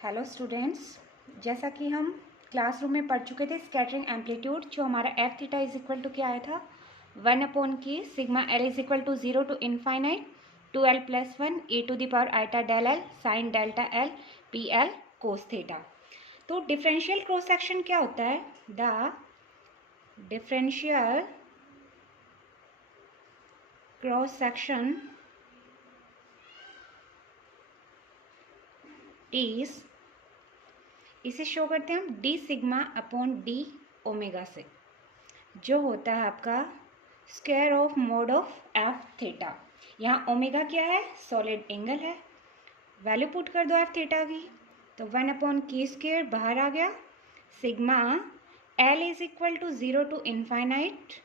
Hello students, जैसा कि हम क्लासरूम में पढ़ चुके थे स्कैटरिंग एम्पलीट्यूड, जो हमारा f theta is equal to क्या आया था 1/k sigma l is equal to 0 to infinite 2l+1 e to the power eta del l sine delta l P l cos theta. तो डिफरेंशियल क्रॉस सेक्शन क्या होता है? The differential cross section is, इसे show करते हैं हम d sigma upon d omega से, जो होता है आपका square of mod of f theta. यहाँ ओमेगा क्या है? सॉलिड एंगल है। वैल्यू पुट कर दो एफ थीटा की, तो 1/k² बाहर आ गया। Sigma l is equal to 0 to infinite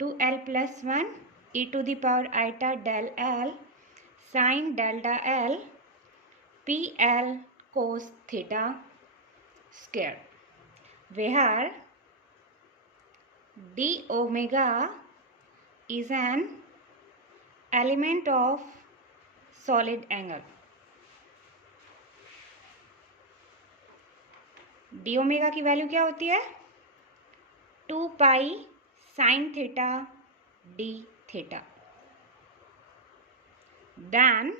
2l+1 e to the power eta del l sine delta l P l cos theta square, where d omega is an element of solid angle. d omega की value क्या होती है? 2 pi sine theta d theta. Then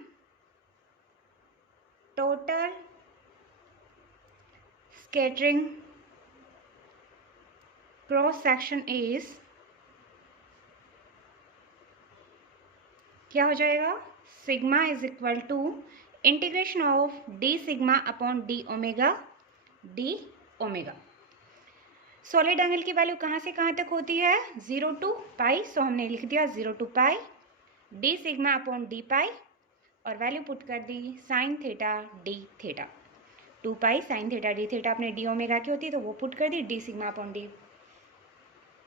total scattering cross section is क्या हो जाएगा? Sigma is equal to integration of d sigma upon d omega d omega. Solid angle की value कहाँ से कहाँ तक होती है? 0 टू पाई, सो हमने लिख दिया 0 to pi d sigma upon d pi, और वैल्यू पुट कर दी sine theta d theta. 2 pi sine theta d theta अपने डी ओमेगा की होती है, तो वो पुट कर दी d sigma upon d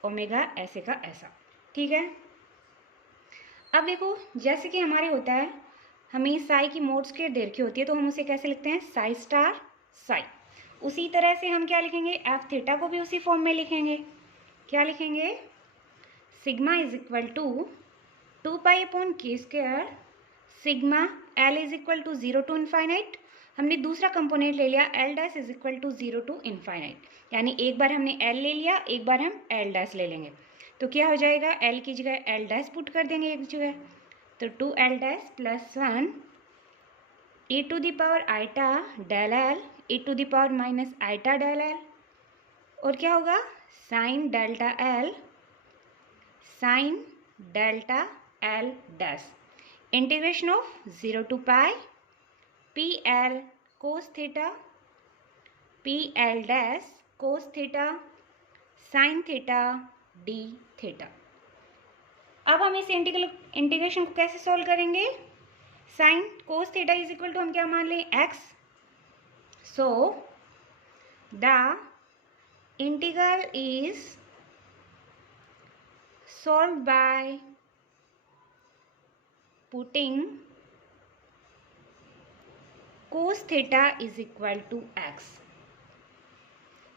omega, ऐसे का ऐसा। ठीक है, अब देखो जैसे कि हमारे होता है, हमें साई की मोड स्क्वायर दे रखी होती है, तो हम उसे कैसे लिखते हैं? साई स्टार साई। उसी तरह से हम क्या लिखेंगे? एफ थीटा को भी उसी फॉर्म में लिखेंगे। क्या लिखेंगे? Sigma is equal to 2 pi upon k² sigma l is equal to 0 to infinite. हमने दूसरा कंपोनेंट ले लिया l dash is equal to 0 to infinite, यानी एक बार हमने एल ले लिया, एक बार हम एल डैश ले लेंगे, तो क्या हो जाएगा? एल की जगह एल डैश पुट कर देंगे एक जगह, तो 2l dash plus 1 e to the power eta del l e to the power minus eta del l, और क्या होगा? Sine delta l dash integration of 0 to pi P l cos theta P l dash cos theta sine theta d theta. अब हम इस integration को कैसे solve करेंगे? Sine cos theta is equal to हम क्या मान लें? X. So the integral is solve by putting cos theta is equal to x.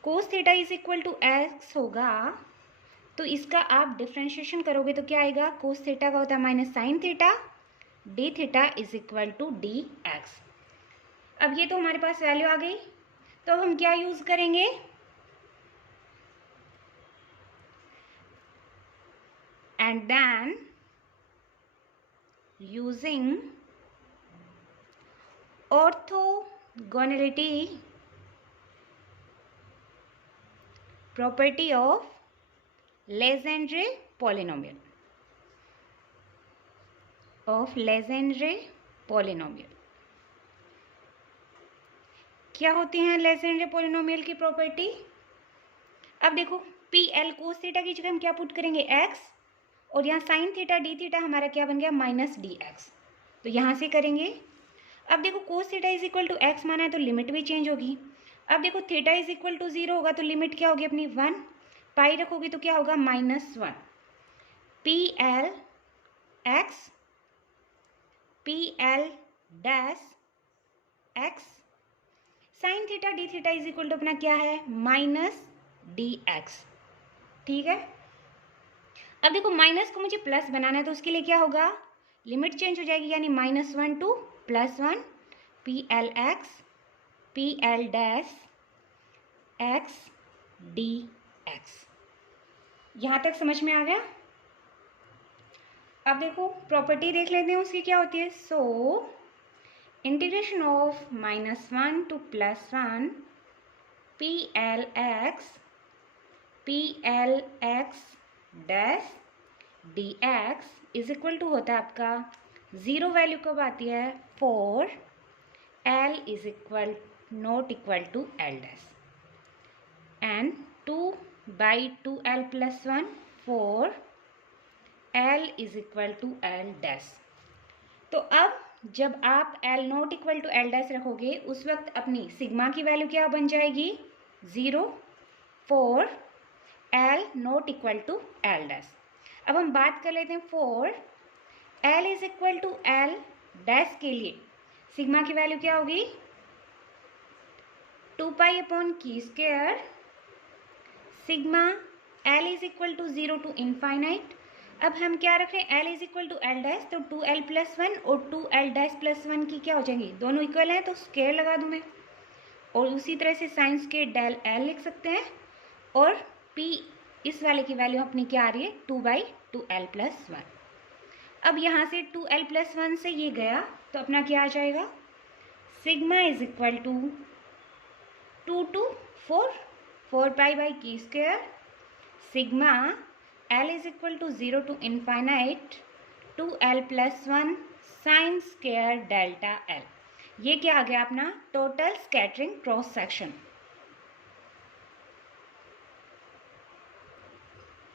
Cos theta is equal to x होगा, तो इसका आप डिफ्रेंशिएशन करोगे तो क्या आएगा? कोस थीटा का होता है minus sine theta d theta is equal to d x. अब ये तो हमारे पास वैल्यू आ गई, तो अब हम क्या यूज करेंगे? And then using orthogonality property of Legendre polynomial क्या होती हैं लेजेंड्रे पोलिनोमियल की प्रॉपर्टी? अब देखो पी एल कोस थीटा की जगह हम क्या पुट करेंगे? एक्स, और यहाँ साइन थीटा डी थीटा हमारा क्या बन गया? माइनस डी एक्स, तो यहाँ से करेंगे। अब देखो cos theta is equal to x माना है, तो लिमिट भी चेंज होगी। अब देखो थीटा इज इक्वल टू 0 होगा, तो लिमिट क्या होगी अपनी? 1। पाई रखोगी तो क्या होगा? -1। P l x P l dash x sine theta d theta is equal to अपना क्या है? Minus d x. ठीक है, अब देखो माइनस को मुझे प्लस बनाना है, तो उसके लिए क्या होगा? लिमिट चेंज हो जाएगी, यानी -1 to +1 PLX P l dash x d x. यहाँ तक समझ में आ गया? अब देखो प्रॉपर्टी देख लेते हैं उसकी क्या होती है। So integration of -1 to +1 P l x dash d x is equal to होता है आपका 0 वैल्यू कब आती है, for l is equal not equal to l dash and 2/2l+1 for L is equal to l dash. तो अब जब आप L not equal to l dash रखोगे उस वक्त अपनी सिग्मा की वैल्यू क्या बन जाएगी, 0 for L not equal to l dash. अब हम बात कर लेते हैं for L is equal to l dash के लिए सिग्मा की वैल्यू क्या होगी, 2π/k²। Sigma L is equal to 0 to infinite. अब हम क्या रख रहे हैं, L is equal to l dash, तो 2l+1 और 2l'+1 की क्या हो जाएंगी, दोनों इक्वल हैं तो स्क्वायर लगा दूँ मैं। और उसी तरह से साइन स्क्वायर डेल L लिख सकते हैं। और P इस वाले की वैल्यू अपनी क्या आ रही है, 2/2l+1। अब यहाँ से 2l+1 से ये गया तो अपना क्या आ जाएगा, sigma is equal to 2 to 4π/k²। Sigma L is equal to 0 to infinite 2l+1 sine square delta L। ये क्या आ गया अपना टोटल स्कैटरिंग क्रॉस सेक्शन।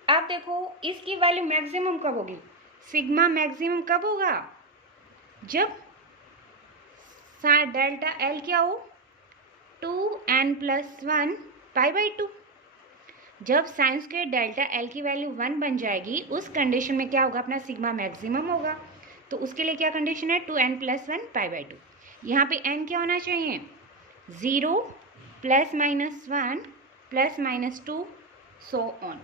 अब देखो इसकी वैल्यू मैक्सिमम कब होगी, सिग्मा मैक्सिमम कब होगा, जब डेल्टा L क्या हो, 2n+1 π/2। जब साइन स्क्वायर डेल्टा L की वैल्यू 1 बन जाएगी उस कंडीशन में क्या होगा, अपना सिग्मा मैक्सिमम होगा। तो उसके लिए क्या कंडीशन है, 2n+1 π/2। यहाँ पे n क्या होना चाहिए, 0 +-1 +-2 सो ऑन।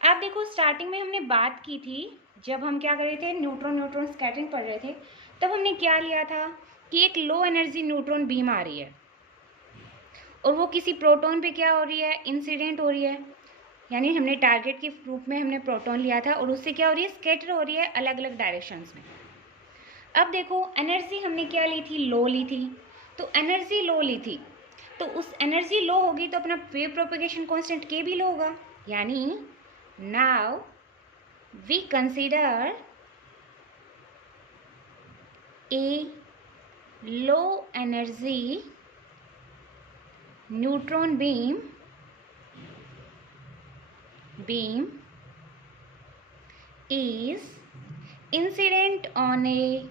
अब देखो स्टार्टिंग में हमने बात की थी जब हम क्या कर रहे थे, न्यूट्रॉन स्कैटरिंग पढ़ रहे थे, तब हमने क्या लिया था कि एक लो एनर्जी न्यूट्रॉन बीम आ रही है और वो किसी प्रोटॉन पे क्या हो रही है, इंसिडेंट हो रही है। यानी हमने टारगेट के रूप में हमने प्रोटॉन लिया था और उससे क्या हो रही है, स्कैटर हो रही है अलग अलग डायरेक्शंस में। अब देखो एनर्जी हमने क्या ली थी, लो ली थी। तो एनर्जी लो ली थी तो उस एनर्जी लो होगी तो अपना वेव प्रोपेगेशन कांस्टेंट के भी लो होगा। यानी now we consider a low energy neutron beam is incident on a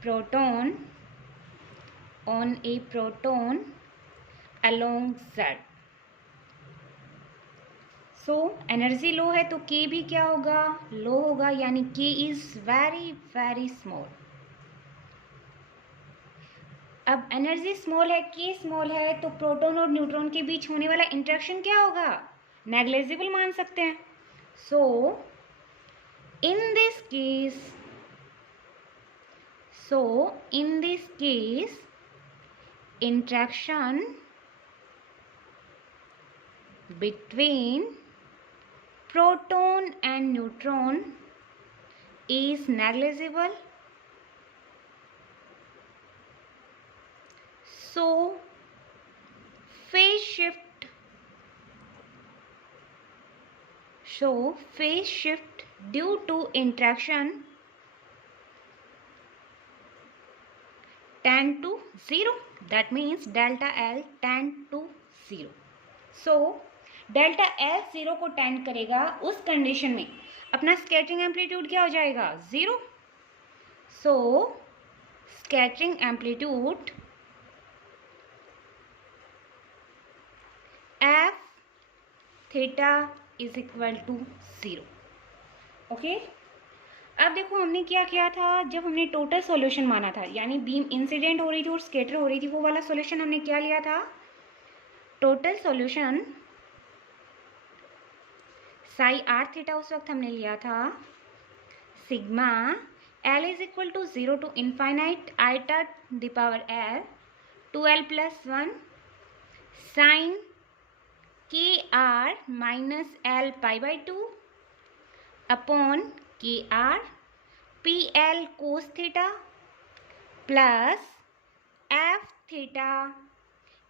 proton along Z। सो एनर्जी लो है तो K भी क्या होगा, लो होगा, यानी K is very very small. अब एनर्जी स्मॉल है, K स्मॉल है, तो प्रोटॉन और न्यूट्रॉन के बीच होने वाला इंटरेक्शन क्या होगा, नेग्लिजिबल मान सकते हैं। So in this case interaction between proton and neutron is negligible, so phase shift due to interaction tend to 0, that means delta L tend to 0। so delta L 0 को tend करेगा, उस condition में अपना scattering amplitude क्या हो जाएगा, 0। So scattering amplitude F theta is equal to 0। Okay, अब देखो हमने क्या किया था, जब हमने टोटल सॉल्यूशन माना था, यानी बीम इंसिडेंट हो रही थी और स्कैटर हो रही थी, वो वाला सॉल्यूशन हमने क्या लिया था, total solution Sai r theta उस वक्त हमने लिया था sigma L is equal to 0 to infinite iota the power L 2L plus 1 sin KR minus L pi by 2 upon KR PL cos theta plus F theta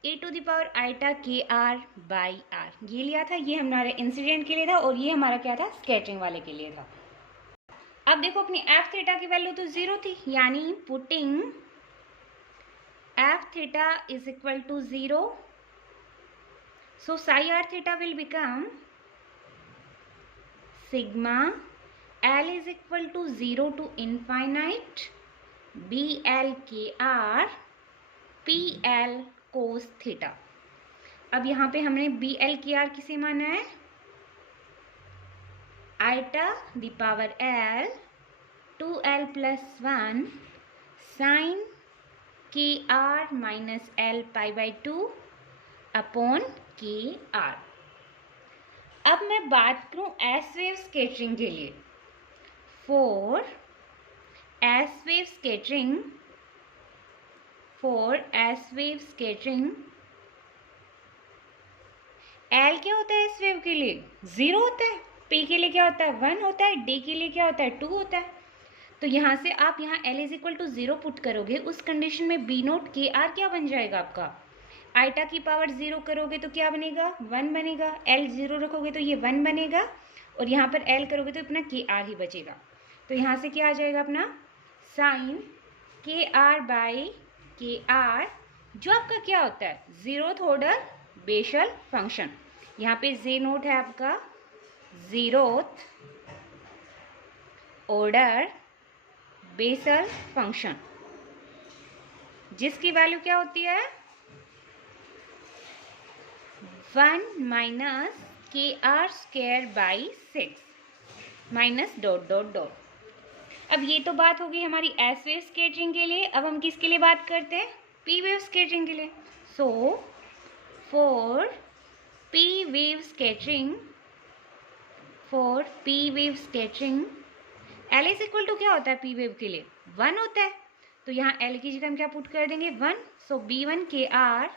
e to the power eta के are by r, ये लिया था, ये हमारे incident के लिए था और ये हमारा क्या था, स्कैटरिंग वाले के लिए था। अब देखो अपनी एफ थीटा की वैल्यू तो 0 थी, यानी putting f theta is equal to 0, so psi r theta will become sigma l is equal to 0 to infinite b l k r p l cos theta. अब यहाँ पे हमने बी एल के आर किसे माना है, eta the power l 2L plus 1 sine k r minus l pi by 2 upon k r. अब मैं बात करूँ एस वेव स्कैटरिंग के लिए, for s wave scattering, for s wave scattering l क्या होता है एस वेव के लिए, 0 होता है, पी के लिए क्या होता है 1 होता है, डी के लिए क्या होता है 2 होता है। तो यहाँ से आप यहाँ l is equal to 0 put करोगे, उस कंडीशन में बी नोट के आर क्या बन जाएगा आपका, आइटा की पावर 0 करोगे तो क्या बनेगा 1 बनेगा, एल 0 रखोगे तो ये 1 बनेगा और यहाँ पर एल करोगे तो अपना के आर ही बचेगा। तो यहाँ से क्या आ जाएगा अपना साइन के आर बाई के आर, जो आपका क्या होता है 0th ऑर्डर बेशल फंक्शन। यहाँ पे जे नोट है आपका 0th ऑर्डर बेसल फंक्शन, जिसकी वैल्यू क्या होती है 1 माइनस के R square by 6 minus dot dot dot. अब ये तो बात होगी हमारी एस वेव स्कैटरिंग के लिए। अब हम किसके लिए बात करते हैं, पी वेव स्कैटरिंग के लिए। So for p wave scattering, for p wave scattering l is equal to क्या होता है पी वेव के लिए 1 होता है, तो यहाँ एल की जगह हम क्या पुट कर देंगे 1। So B one K R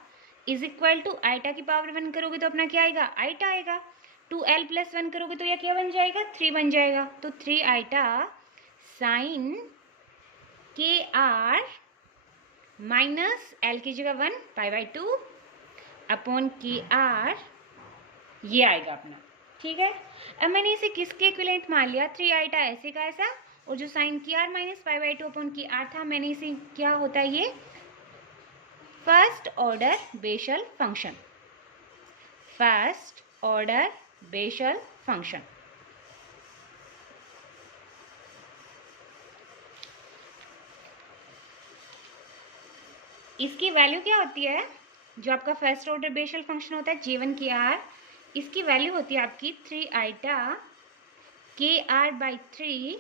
is equal to eta की पावर 1 करोगे तो अपना क्या आएगा आइटा आएगा, 2L प्लस 1 करोगे तो यह क्या बन जाएगा 3 बन जाएगा, तो 3 iota sign k r minus L की जगह 1 पाई बाई 2 अपॉन के आर, ये आएगा अपना, ठीक है। अब मैंने इसे किसके इक्विवेलेंट मान लिया, 3 आइटा ऐसे का ऐसा, और जो sine k r minus pi by 2 upon k r था, मैंने इसे क्या होता है ये first order Bessel function, first order Bessel function. इसकी वैल्यू क्या होती है, जो आपका फर्स्ट ऑर्डर बेशल फंक्शन होता है J1 के आर, इसकी वैल्यू होती है आपकी 3 आइटा के आर बाई 3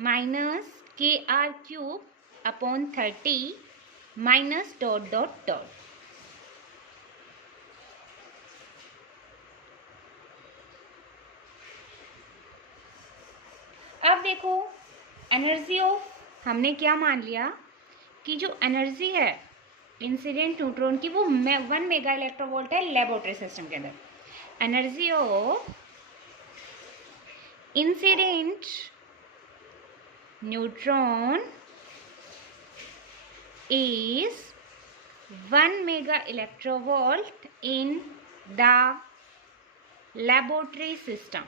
माइनस के R cube upon 30 minus dot dot dot. अब देखो एनर्जी ऑफ, हमने क्या मान लिया कि जो एनर्जी है इंसिडेंट न्यूट्रॉन की वो 1 मेगा इलेक्ट्रोवोल्ट है लेबोरेटरी सिस्टम के अंदर। Energy of incident neutron is 1 mega electrovolt in the laboratory system।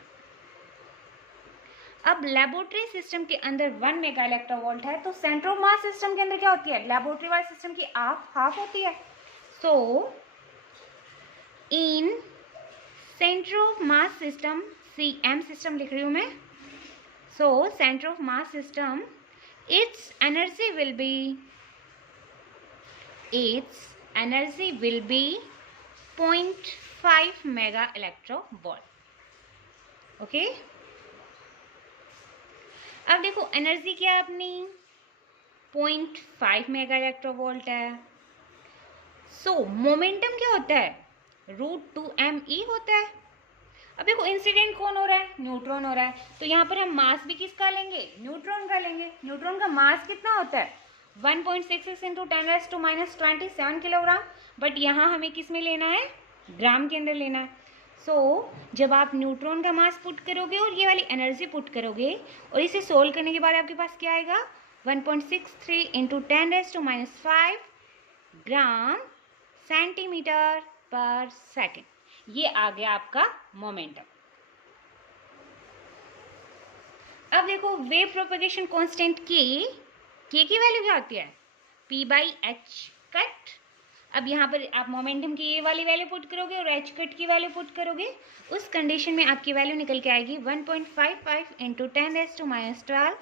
अब लेबोरेटरी सिस्टम के अंदर 1 मेगा इलेक्ट्रोवोल्ट है, तो सेंटर ऑफ मास सिस्टम के अंदर क्या होती है, लेबोरेटरी वाले सिस्टम की हाफ होती है। So in centre of mass system, CM system लिख रही हूँ मैं, so centre of mass system its energy will be, its energy will be 0.5 mega electrovolt। Okay, अब देखो एनर्जी क्या है अपनी 0.5 मेगा इलेक्ट्रोवोल्ट है। सो मोमेंटम क्या होता है √2 me होता है। अब देखो इंसिडेंट कौन हो रहा है, न्यूट्रॉन हो रहा है, तो यहाँ पर हम मास भी किसका लेंगे, न्यूट्रॉन का लेंगे। न्यूट्रॉन का मास कितना होता है 1.66 इंटू 10⁻⁻27 किलोग्राम, बट यहाँ हमें किस में लेना है, ग्राम के अंदर लेना है। सो जब आप न्यूट्रॉन का मास पुट करोगे और ये वाली एनर्जी पुट करोगे और इसे सोल्व करने के बाद आपके पास क्या आएगा 1.63 इंटू 10⁻⁵ ग्राम सेंटीमीटर पर सेकेंड, ये आ गया आपका मोमेंटम। अब देखो वेव प्रोपगेशन कांस्टेंट के की वैल्यू क्या होती है p/h कट। अब यहाँ पर आप मोमेंटम की ये वाली वैल्यू पुट करोगे और h कट की वैल्यू पुट करोगे, उस कंडीशन में आपकी वैल्यू निकल के आएगी 1.55 इंटू 10⁻12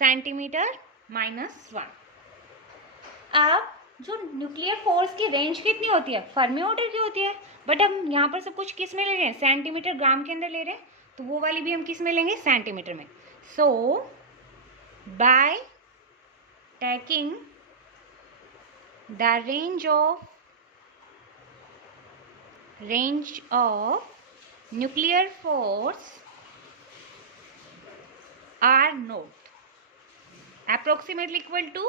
सेंटीमीटर -1। अब जो न्यूक्लियर फोर्स की रेंज कितनी होती है, फर्मी ऑर्डर की होती है, बट हम यहाँ पर सब कुछ किस में ले रहे हैं, सेंटीमीटर ग्राम के अंदर ले रहे हैं, तो वो वाली भी हम किस में लेंगे, सेंटीमीटर में। So by taking the range of nuclear force R naught approximately equal to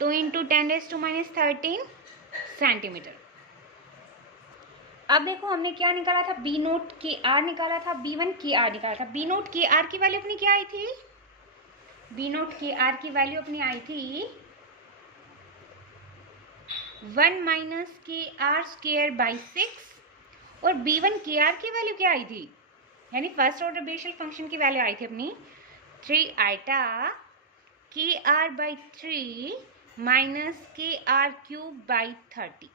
2 into 10⁻13 centimetre. अब देखो हमने क्या निकाला था, बी नोट के आर निकाला था, B1 के आर निकाला था। बी नोट के आर की वैल्यू अपनी क्या आई थी, बी नोट के आर की वैल्यू अपनी आई थी 1 - KR² और B1 KR की वैल्यू क्या आई थी, यानी फर्स्ट ऑर्डर बेशल फंक्शन की वैल्यू आई थी अपनी 3 आइटा KR/3 KR³/30।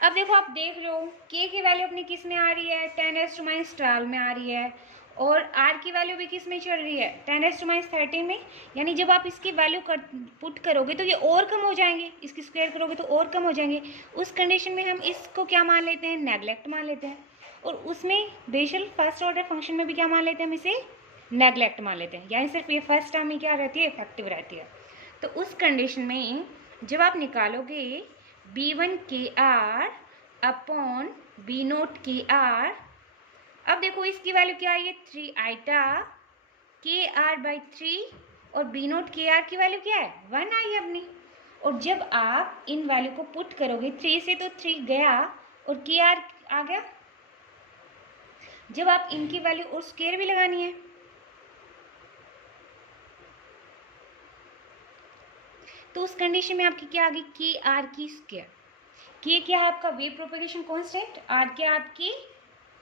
अब देखो आप देख लो K की वैल्यू अपनी किस में आ रही है, 10⁻12 में आ रही है, और R की वैल्यू भी किस में चल रही है, 10⁻13 में। यानी जब आप इसकी वैल्यू पुट करोगे तो ये और कम हो जाएंगे, इसकी स्क्वायर करोगे तो और कम हो जाएंगे। उस कंडीशन में हम इसको क्या मान लेते हैं, नेगलेक्ट मान लेते हैं, और उसमें बेशल फर्स्ट ऑर्डर फंक्शन में भी क्या मान लेते हैं, हम इसे नेगलेक्ट मान लेते हैं, यानी सिर्फ ये फर्स्ट टर्म ही क्या रहती है, इफेक्टिव रहती है। तो उस कंडीशन में जब आप निकालोगे B1 KR upon B0 KR, अब देखो इसकी वैल्यू क्या आई है 3 आइटा KR/3 और B0 KR की वैल्यू क्या है 1 आई है अपनी। और जब आप इन वैल्यू को पुट करोगे 3 से तो 3 गया और KR आ गया, जब आप इनकी वैल्यू और स्क्वायर भी लगानी है तो उस कंडीशन में आपकी क्या आ गई KR की स्क्वायर। K क्या है आपका वेव प्रोपगेशन कांस्टेंट, R क्या आपकी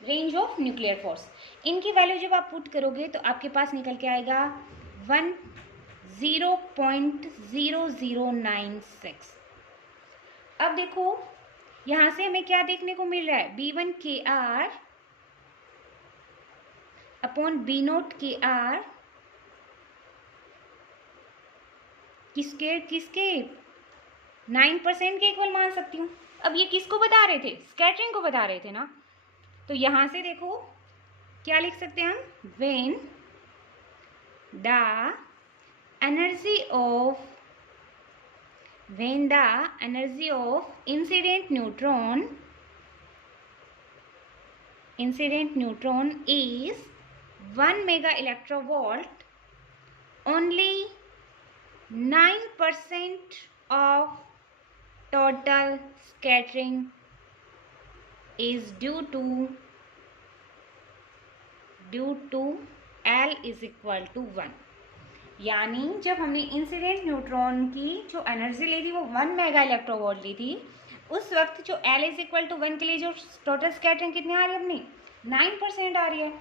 रेंज ऑफ न्यूक्लियर फोर्स। इनकी वैल्यू जब आप पुट करोगे तो आपके पास निकल के आएगा 10.0096। अब देखो यहाँ से हमें क्या देखने को मिल रहा है, B1 KR upon B0 KR किसके 9% के इक्वल मान सकती हूँ। अब ये किसको बता रहे थे, स्कैटरिंग को बता रहे थे ना, तो यहाँ से देखो क्या लिख सकते हैं हम, when the energy of incident neutron is 1 mega electrovolt, only 9% of total scattering is due to L is equal to 1। यानी जब हमने इंसिडेंट न्यूट्रॉन की जो एनर्जी ली थी वो 1 मेगा इलेक्ट्रोवोल्ट ली थी, उस वक्त जो L इज इक्वल टू 1 के लिए जो टोटल स्कैटरिंग कितनी आ रही है अपनी 9% आ रही है।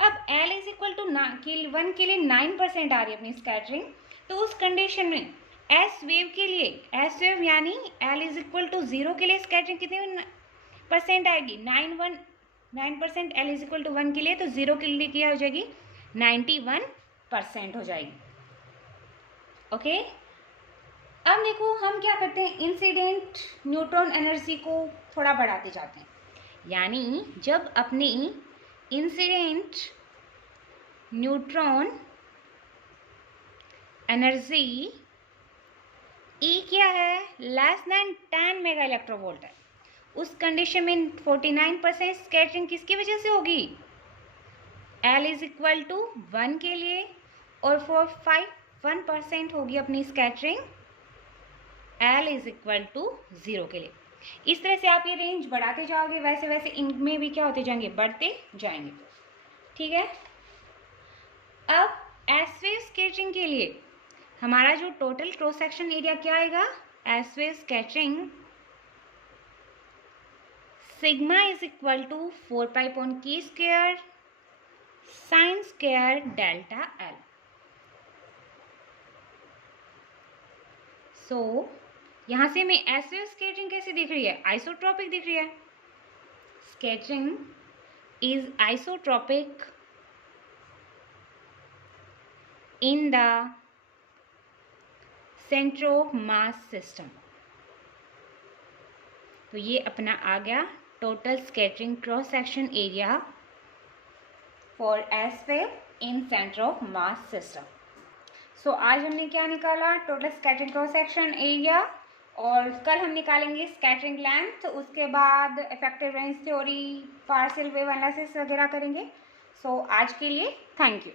अब L इज इक्वल टू 1 के लिए 9% आ रही है अपनी स्कैटरिंग, तो उस कंडीशन में एस वेव के लिए, एस वेव यानी L इज इक्वल टू 0 के लिए स्कैटरिंग कितनी परसेंट आएगी 9% L इज इक्वल टू 1 के लिए, तो 0 के लिए क्या हो जाएगी 91% हो जाएगी। ओके अब देखो हम क्या करते हैं, इंसिडेंट न्यूट्रॉन एनर्जी को थोड़ा बढ़ाते जाते हैं, यानी जब अपनी इंसिडेंट न्यूट्रॉन एनर्जी E क्या है लेस देन 10 मेगा इलेक्ट्रोवोल्ट है, उस कंडीशन में 49% स्कैटरिंग किसकी वजह से होगी? L इज इक्वल टू 1 के लिए, और फॉर 1% होगी अपनी scattering L is equal to 0 के लिए। इस तरह से आप ये रेंज बढ़ाते जाओगे, वैसे वैसे इनमें भी क्या होते जाएंगे? बढ़ते जाएंगे। ठीक है। अब एस वेव स्कैटरिंग के लिए हमारा जो टोटल क्रॉस सेक्शन एरिया क्या आएगा? S wave scattering sigma is equal to 4 pi upon k square sine square delta L। So यहां से हमें एस वेव स्कैटरिंग कैसे दिख रही है? आइसोट्रॉपिक दिख रही है। Scattering is isotropic in the centre of mass system. तो ये अपना आ गया total scattering cross section area for s wave in centre of mass system. So आज हमने क्या निकाला? Total scattering cross section area, और कल हम निकालेंगे स्कैटरिंग लेंथ, उसके बाद effective range theory, partial wave analysis वगैरह करेंगे। सो आज के लिए थैंक यू।